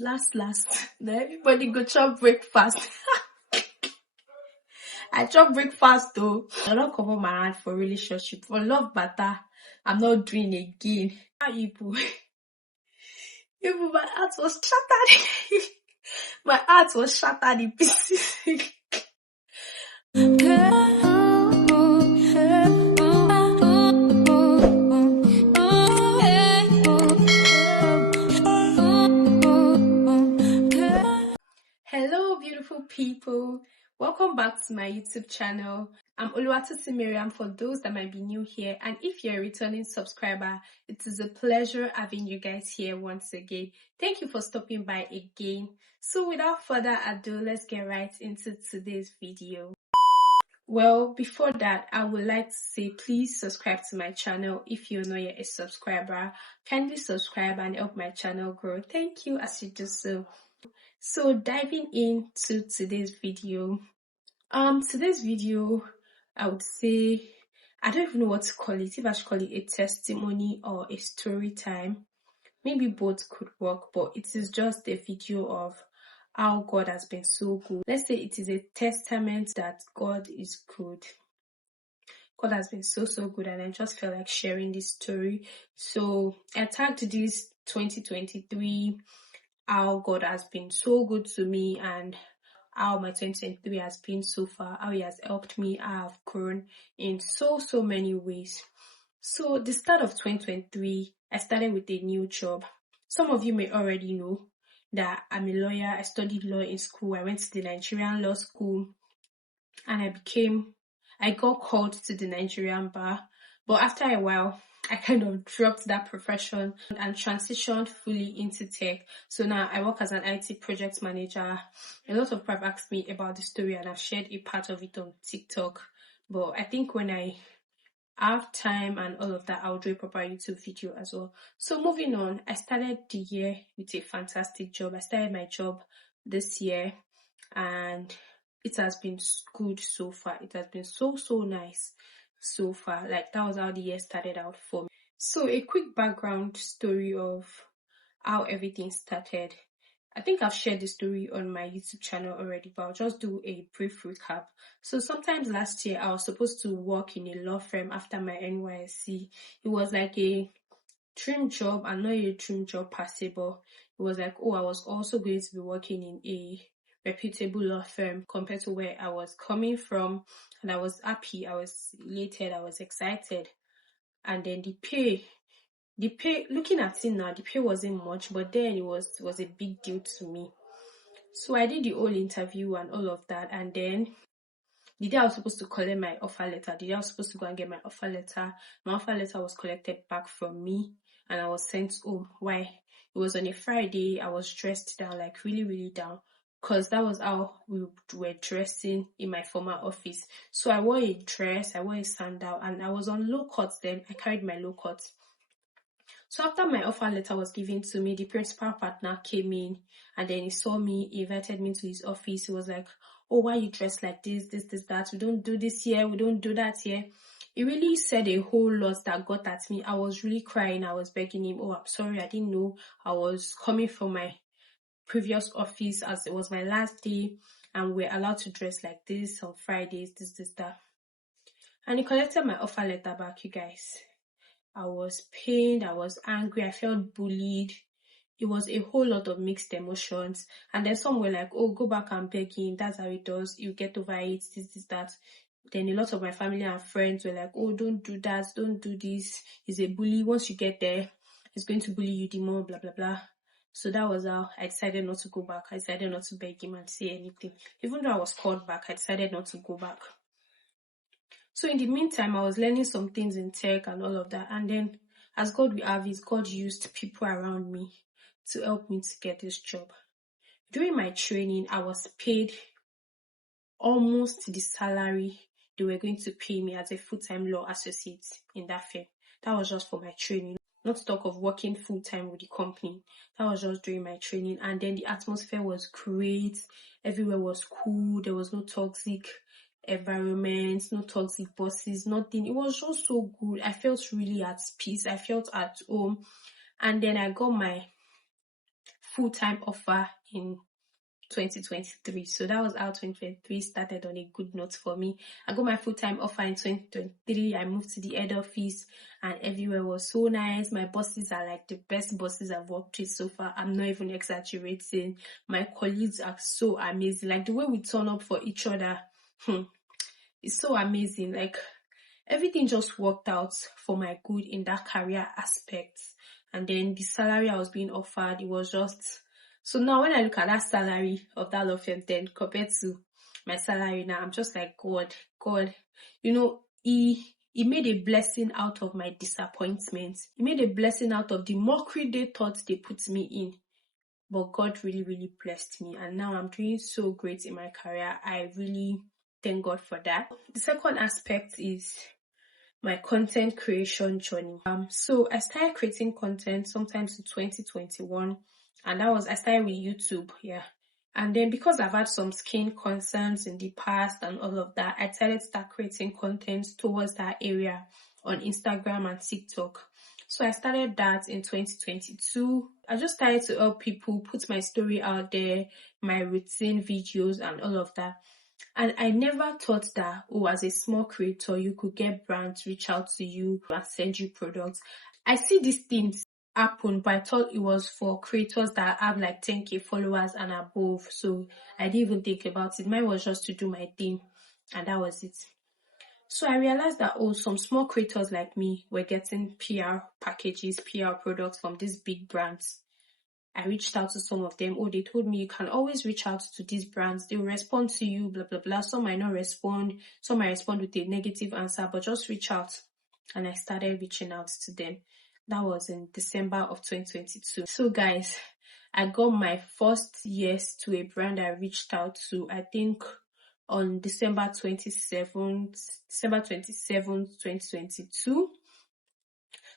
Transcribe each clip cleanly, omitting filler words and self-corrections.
Last, now everybody go chop breakfast. I chop breakfast though. I don't cover my hand for relationship. For love matter, I'm not doing again. People, my heart was shattered. My heart was shattered in pieces. Hello, beautiful people. Welcome back to my YouTube channel. I'm Oluwatosin Miriam for those that might be new here, and if you're a returning subscriber, it is a pleasure having you guys here once again. Thank you for stopping by again. So without further ado, let's get right into today's video. Well, before that, I would like to say please subscribe to my channel if you're not yet a subscriber. Kindly subscribe and help my channel grow. Thank you as you do so. So diving into today's video. Today's video, I would say, I don't even know what to call it. If I should call it a testimony or a story time. Maybe both could work, but it is just a video of how God has been so good. Let's say it is a testament that God is good. God has been so good, and I just felt like sharing this story. So I tagged this 2023, how God has been so good to me and how my 2023 has been so far, how He has helped me. I have grown in so many ways. So the start of 2023, I started with a new job. Some of you may already know that I'm a lawyer. I studied law in school. I went to the Nigerian law school and I got called to the Nigerian bar. But after a while, I kind of dropped that profession and transitioned fully into tech. So now I work as an IT project manager. A lot of people have asked me about the story and I've shared a part of it on TikTok. But I think when I have time and all of that, I'll do a proper YouTube video as well. So moving on, I started the year with a fantastic job. I started my job this year and it has been good so far. It has been so nice so far. Like, that was how the year started out for me. So a quick background story of how everything started. I think I've shared the story on my YouTube channel already, but I'll just do a brief recap. So sometimes last year, I was supposed to work in a law firm after my NYSC. It was like a dream job and not a dream job per se, but it was like, I was also going to be working in a reputable law firm compared to where I was coming from, and I was happy, I was elated, I was excited. And then the pay, looking at it now, the pay wasn't much, but then it was a big deal to me. So I did the whole interview and all of that, and then the day I was supposed to collect my offer letter, the day I was supposed to go and get my offer letter was collected back from me and I was sent home. Why? It was on a Friday. I was dressed down, like really down, because that was how we were dressing in my former office. So I wore a dress, I wore a sandal, and I was on low cuts then. I carried my low cuts. So after my offer letter was given to me, the principal partner came in and then he saw me, he invited me to his office. He was like, why you dressed like this, that? We don't do this here, we don't do that here. He really said a whole lot that got at me. I was really crying. I was begging him, I'm sorry, I didn't know I was coming from my previous office as it was my last day and we're allowed to dress like this on Fridays, this, that. And he collected my offer letter back, you guys. I was pained, I was angry, I felt bullied. It was a whole lot of mixed emotions. And then some were like, go back and beg him, that's how it does, you get over it, this, that. Then a lot of my family and friends were like, don't do that, don't do this, he's a bully, once you get there, he's going to bully you the more, blah, blah, blah. So that was how I decided not to go back. I decided not to beg him and say anything. Even though I was called back, I decided not to go back. So in the meantime, I was learning some things in tech and all of that. And then, as God will have it, God used people around me to help me to get this job. During my training, I was paid almost the salary they were going to pay me as a full-time law associate in that firm. That was just for my training. Not to talk of working full-time with the company. That was just during my training. And then the atmosphere was great. Everywhere was cool. There was no toxic environment, no toxic bosses, nothing. It was just so good. I felt really at peace. I felt at home. And then I got my full-time offer in 2023. So that was how 2023 started on a good note for me. I got my full-time offer in 2023. I moved to the head office and everywhere was so nice. My bosses are like the best bosses I've worked with so far. I'm not even exaggerating. My colleagues are so amazing. Like the way we turn up for each other, it's so amazing. Like everything just worked out for my good in that career aspect. And then the salary I was being offered, it was just... So now when I look at that salary of that law firm then compared to my salary now, I'm just like, God, you know, he made a blessing out of my disappointment. He made a blessing out of the mockery they thought they put me in. But God really, really blessed me. And now I'm doing so great in my career. I really thank God for that. The second aspect is my content creation journey. So I started creating content sometimes in 2021, and I started with YouTube, and then because I've had some skin concerns in the past and all of that, I decided to start creating content towards that area on Instagram and TikTok. So I started that in 2022. I just started to help people put my story out there, my routine videos and all of that. And I never thought that, as a small creator, you could get brands reach out to you and send you products. I see these things happen, but I thought it was for creators that have like 10K followers and above. So I didn't even think about it. Mine was just to do my thing, and that was it. So I realized that, some small creators like me were getting PR packages, PR products from these big brands. I reached out to some of them. They told me you can always reach out to these brands. They will respond to you, blah, blah, blah. Some might not respond. Some might respond with a negative answer, but just reach out. And I started reaching out to them. That was in December of 2022. So guys, I got my first yes to a brand I reached out to, I think on December 27th, 2022.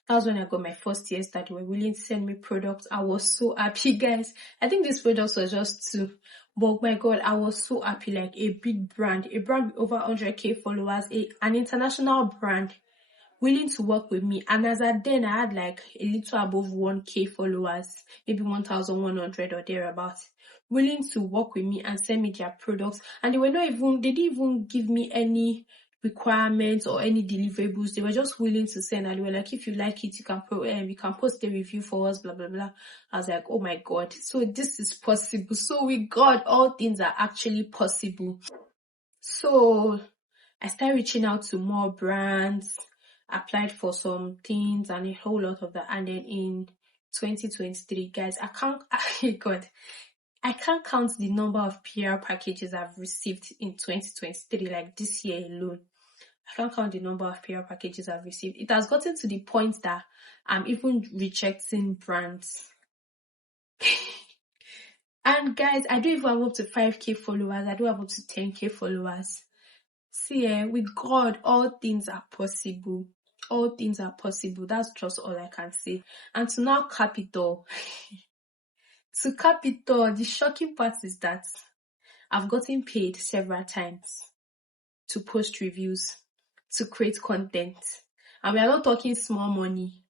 That was when I got my first yes that they were willing to send me products. I was so happy, guys. I think these products were just 2. But my God, I was so happy. Like a big brand, with over 100K followers, an international brand willing to work with me. And as at then, I had like a little above 1K followers, maybe 1,100 or thereabouts, willing to work with me and send me their products. And they didn't even give me any requirements or any deliverables. They were just willing to send, and they were like, if you like it, you can post a review for us, blah blah blah. I was like, oh my God, so this is possible. So with God, all things are actually possible. So I started reaching out to more brands, applied for some things and a whole lot of that. And then in 2023, guys, I can't count the number of PR packages I've received in 2023, like this year alone. I can't count the number of PR packages I've received. It has gotten to the point that I'm even rejecting brands. And guys, I don't even have up to 5K followers. I don't have up to 10K followers. See, with God, all things are possible. All things are possible. That's just all I can say. And to now cap it all, the shocking part is that I've gotten paid several times to post reviews, to create content. And we are not talking small money.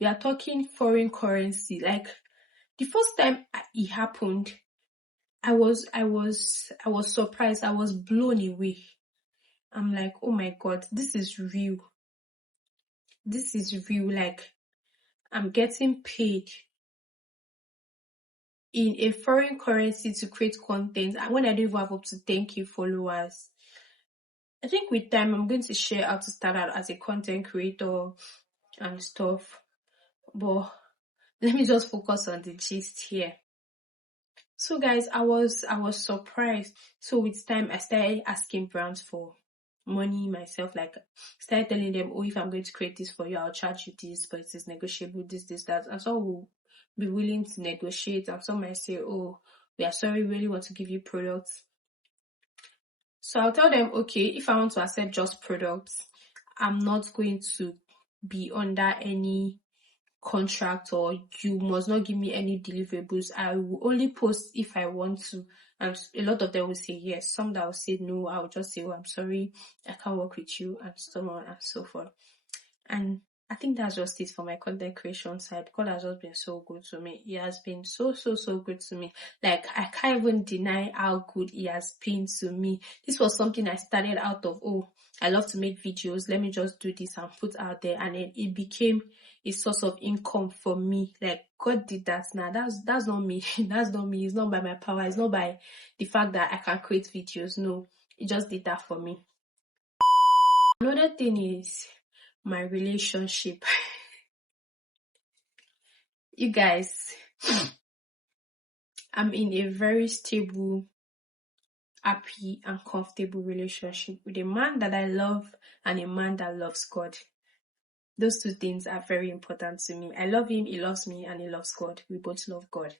We are talking foreign currency. Like the first time it happened, I was surprised. I was blown away. I'm like, oh my God, this is real. This is real. Like, I'm getting paid in a foreign currency to create content, and when I don't even have up to 10K followers. I think with time, I'm going to share how to start out as a content creator and stuff. But let me just focus on the gist here. So guys, I was surprised. So with time, I started asking brands for money myself. Like, started telling them, if I'm going to create this for you, I'll charge you this, but it is negotiable, this, that. And some will be willing to negotiate, and some might say, we are sorry, we really want to give you products. So I'll tell them, okay, if I want to accept just products, I'm not going to be under any contract, or you must not give me any deliverables. I will only post if I want to. And a lot of them will say yes. Some that will say no. I will just say, I'm sorry, I can't work with you, and so on and so forth. And I think that's just it for my content creation side. God has just been so good to me. He has been so good to me. Like, I can't even deny how good he has been to me. This was something I started out of, oh, I love to make videos. Let me just do this and put out there. And then it became a source of income for me. Like, God did that now. That's not me. That's not me. It's not by my power. It's not by the fact that I can create videos. No, it just did that for me. Another thing is my relationship. You guys, I'm in a very stable, happy, and comfortable relationship with a man that I love and a man that loves God. Those two things are very important to me. I love him, he loves me, and he loves God. We both love God.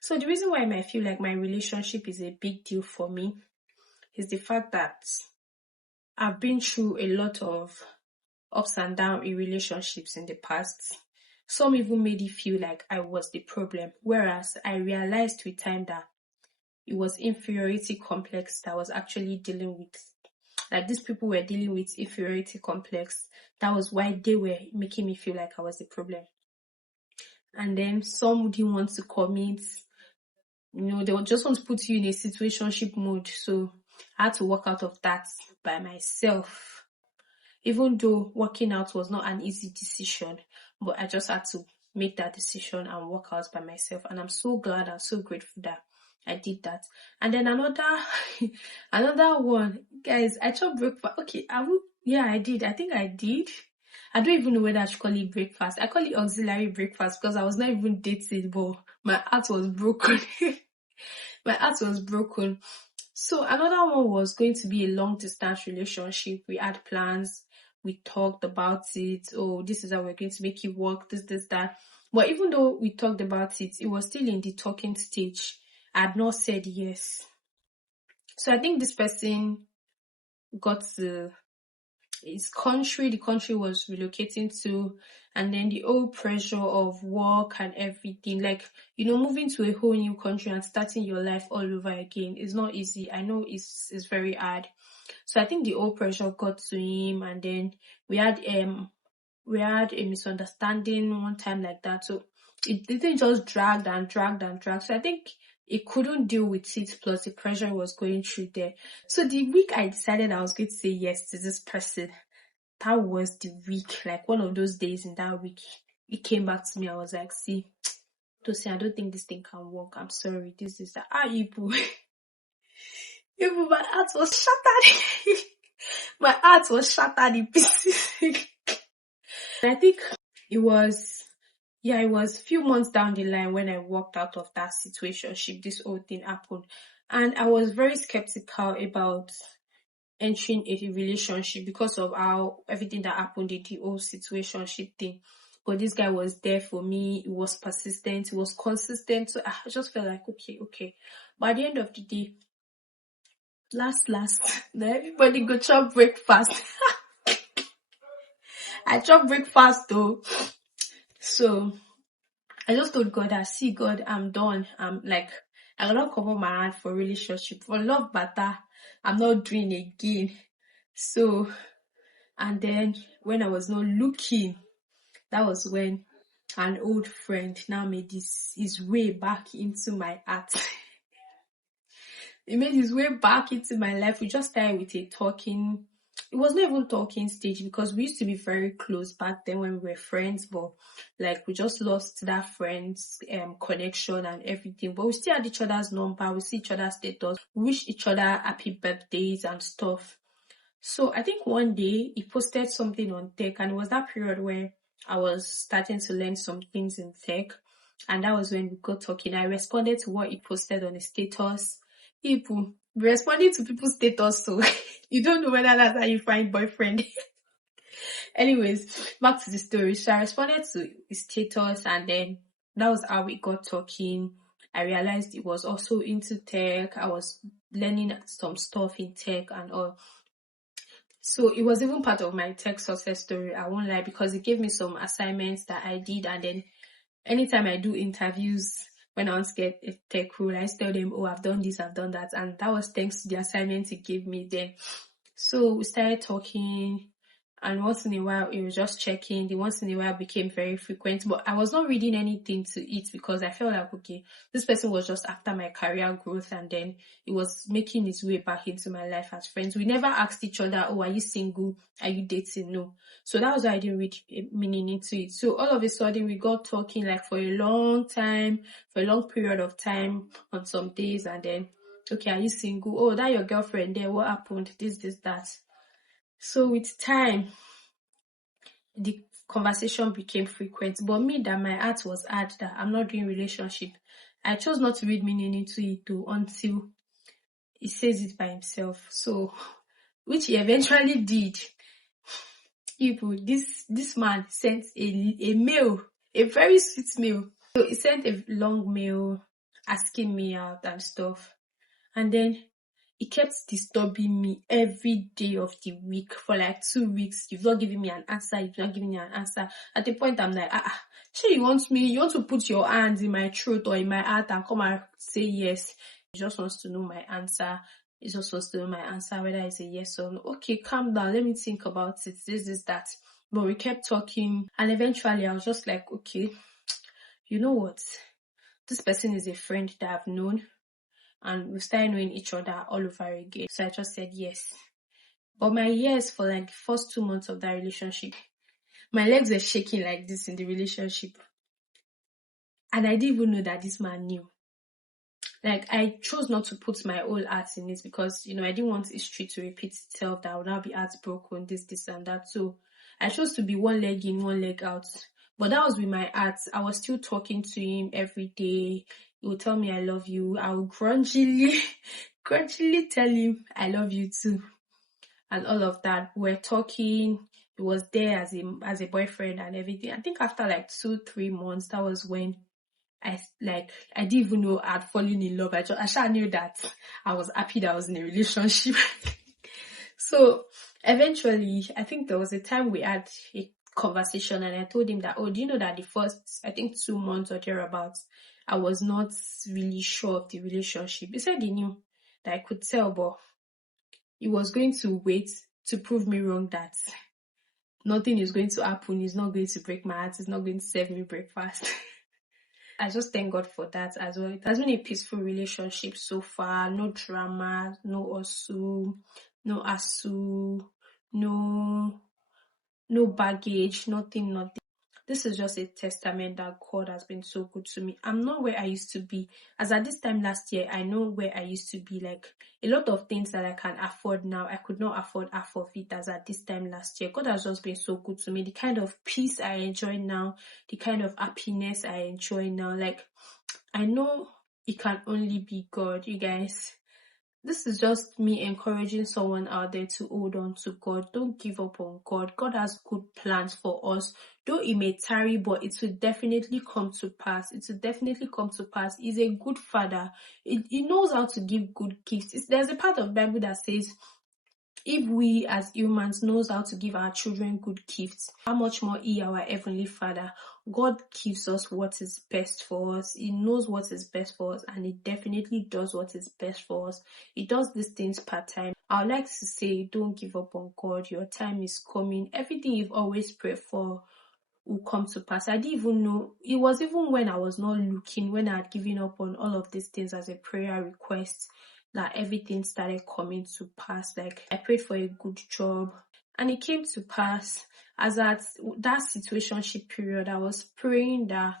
So the reason why I might feel like my relationship is a big deal for me is the fact that I've been through a lot of ups and downs in relationships in the past. Some even made it feel like I was the problem, whereas I realized with time that it was inferiority complex that I was actually dealing with. Like, these people were dealing with inferiority complex. That was why they were making me feel like I was the problem. And then some didn't want to commit. They would just want to put you in a situationship mode. So I had to work out of that by myself. Even though working out was not an easy decision, but I just had to make that decision and work out by myself. And I'm so glad and so grateful that I did that. And then another one, guys, I chopped breakfast. Okay, I did. I think I did. I don't even know whether I should call it breakfast. I call it auxiliary breakfast because I was not even dating, but my heart was broken. My heart was broken. So another one was going to be a long distance relationship. We had plans. We talked about it. Oh, this is how we're going to make it work. This, that. But even though we talked about it, it was still in the talking stage. I had not said yes. So I think this person got to his country, the country was relocating to, and then the whole pressure of work and everything, like, moving to a whole new country and starting your life all over again is not easy. I know it's very hard. So I think the whole pressure got to him, and then we had a misunderstanding one time like that. So it didn't just dragged and dragged and dragged. So I think he couldn't deal with it, plus the pressure was going through there. So the week I decided I was going to say yes to this person, that was the week, like one of those days in that week, he came back to me. I was like, see, Tosin, I don't think this thing can work. I'm sorry, this is that. Ibu, my heart was shattered. My heart was shattered in pieces. I think it was a few months down the line when I walked out of that situationship, this whole thing happened. And I was very skeptical about entering a relationship because of how everything that happened in the whole situationship thing. But this guy was there for me. He was persistent. He was consistent. So I just felt like, okay. But at the end of the day, last, now everybody go chop breakfast. I chop breakfast though. So I just told God, see God, I'm done. I'm like, I cannot cover my hand for relationship. For love matter, I'm not doing again. So, and then when I was not looking, that was when an old friend now made his way back into my heart. He made his way back into my life. We just started with a talking. It was not even talking stage because we used to be very close back then when we were friends, but like we just lost that friends connection and everything. But we still had each other's number, we see each other's status, we wish each other happy birthdays and stuff. So I think one day he posted something on tech, and it was that period where I was starting to learn some things in tech, and that was when we got talking. I responded to what he posted on his status. People responding to people's status, so you don't know whether that's how you find boyfriend. Anyways, back to the story. So I responded to his status, and then that was how we got talking. I realized he was also into tech. I was learning some stuff in tech and all. So it was even part of my tech success story, I won't lie, because it gave me some assignments that I did, and then anytime I do interviews, when I want to get a tech role, I tell them, oh, I've done this, I've done that, and that was thanks to the assignment he gave me then. So we started talking, And once in a while it was just checking. The once in a while became very frequent, but I was not reading anything to it because I felt like, okay, this person was just after my career growth, and then it was making its way back into my life as friends. We never asked each other, oh, are you single, are you dating? No. So that was why I didn't read meaning into it. So all of a sudden we got talking like for a long time, for a long period of time on some days, and then, okay, are you single? Oh, that your girlfriend there, what happened? This, that. So with time, the conversation became frequent. But me, that my heart was hard that I'm not doing relationship, I chose not to read meaning into it too until he says it by himself. So, which he eventually did. People, this man sent a mail, a very sweet mail. So he sent a long mail asking me out and stuff. And then he kept disturbing me every day of the week for like 2 weeks. You've not given me an answer. You've not given me an answer. At the point, I'm like, sure you want to put your hands in my throat or in my heart and come and say yes. He just wants to know my answer. He just wants to know my answer, whether it's a yes or no. Okay, calm down. Let me think about it. This, that. But we kept talking. And eventually, I was just like, okay, you know what? This person is a friend that I've known. And we started knowing each other all over again. So I just said yes. But my years for like the first 2 months of that relationship, my legs were shaking like this in the relationship. And I didn't even know that this man knew. Like, I chose not to put my whole heart in it because, I didn't want history to repeat itself, that I would now be heartbroken, this and that. So I chose to be one leg in, one leg out. But that was with my heart. I was still talking to him every day. He would tell me I love you. I would grudgingly tell him I love you too. And all of that. We're talking. He was there as a boyfriend and everything. I think after like 2-3 months, that was when I didn't even know I'd fallen in love. I just knew that I was happy that I was in a relationship. So eventually, I think there was a time we had a conversation and I told him that, oh, do you know that the first, I think 2 months or thereabouts, I was not really sure of the relationship. He said he knew that I could tell, but he was going to wait to prove me wrong, that nothing is going to happen. He's not going to break my heart. He's not going to serve me breakfast. I just thank God for that as well. It has been a peaceful relationship so far. No drama, no osu, no asu, no baggage, nothing. This is just a testament that God has been so good to me. I'm not where I used to be. As at this time last year, I know where I used to be. Like, a lot of things that I can afford now, I could not afford half of it as at this time last year. God has just been so good to me. The kind of peace I enjoy now, the kind of happiness I enjoy now. Like, I know it can only be God, you guys. This is just me encouraging someone out there to hold on to God. Don't give up on God. God has good plans for us. Though it may tarry, but it will definitely come to pass. It will definitely come to pass. He's a good father. He knows how to give good gifts. There's a part of the Bible that says, if we as humans knows how to give our children good gifts, how much more He, our Heavenly Father. God gives us what is best for us. He knows what is best for us, and He definitely does what is best for us. He does these things part-time. I would like to say, don't give up on God. Your time is coming. Everything you've always prayed for will come to pass. I didn't even know. It was even when I was not looking, when I had given up on all of these things as a prayer request, that everything started coming to pass. Like, I prayed for a good job and it came to pass. As at that situationship period, I was praying that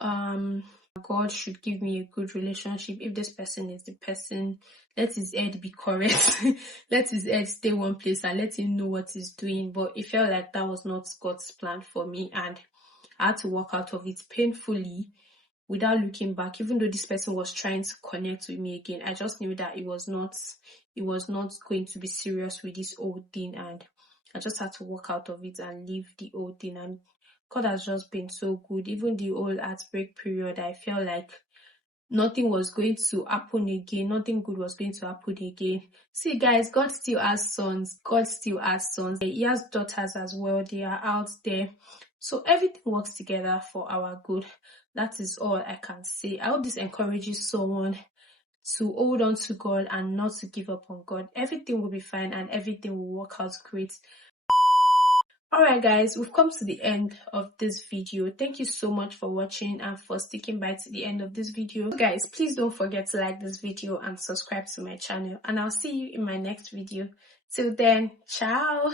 God should give me a good relationship. If this person is the person, let his head be correct. Let his head stay one place and let him know what he's doing. But it felt like that was not God's plan for me, and I had to walk out of it painfully without looking back. Even though this person was trying to connect with me again, I just knew that it was not going to be serious with this old thing, and I just had to walk out of it and leave the old thing. And God has just been so good. Even the old heartbreak period, I felt like nothing was going to happen again. Nothing good was going to happen again. See, guys, God still has sons. God still has sons. He has daughters as well. They are out there. So everything works together for our good. That is all I can say. I hope this encourages someone to hold on to God and not to give up on God. Everything will be fine and everything will work out great. Alright guys, we've come to the end of this video. Thank you so much for watching and for sticking by to the end of this video. Guys, please don't forget to like this video and subscribe to my channel, and I'll see you in my next video. Till then, ciao.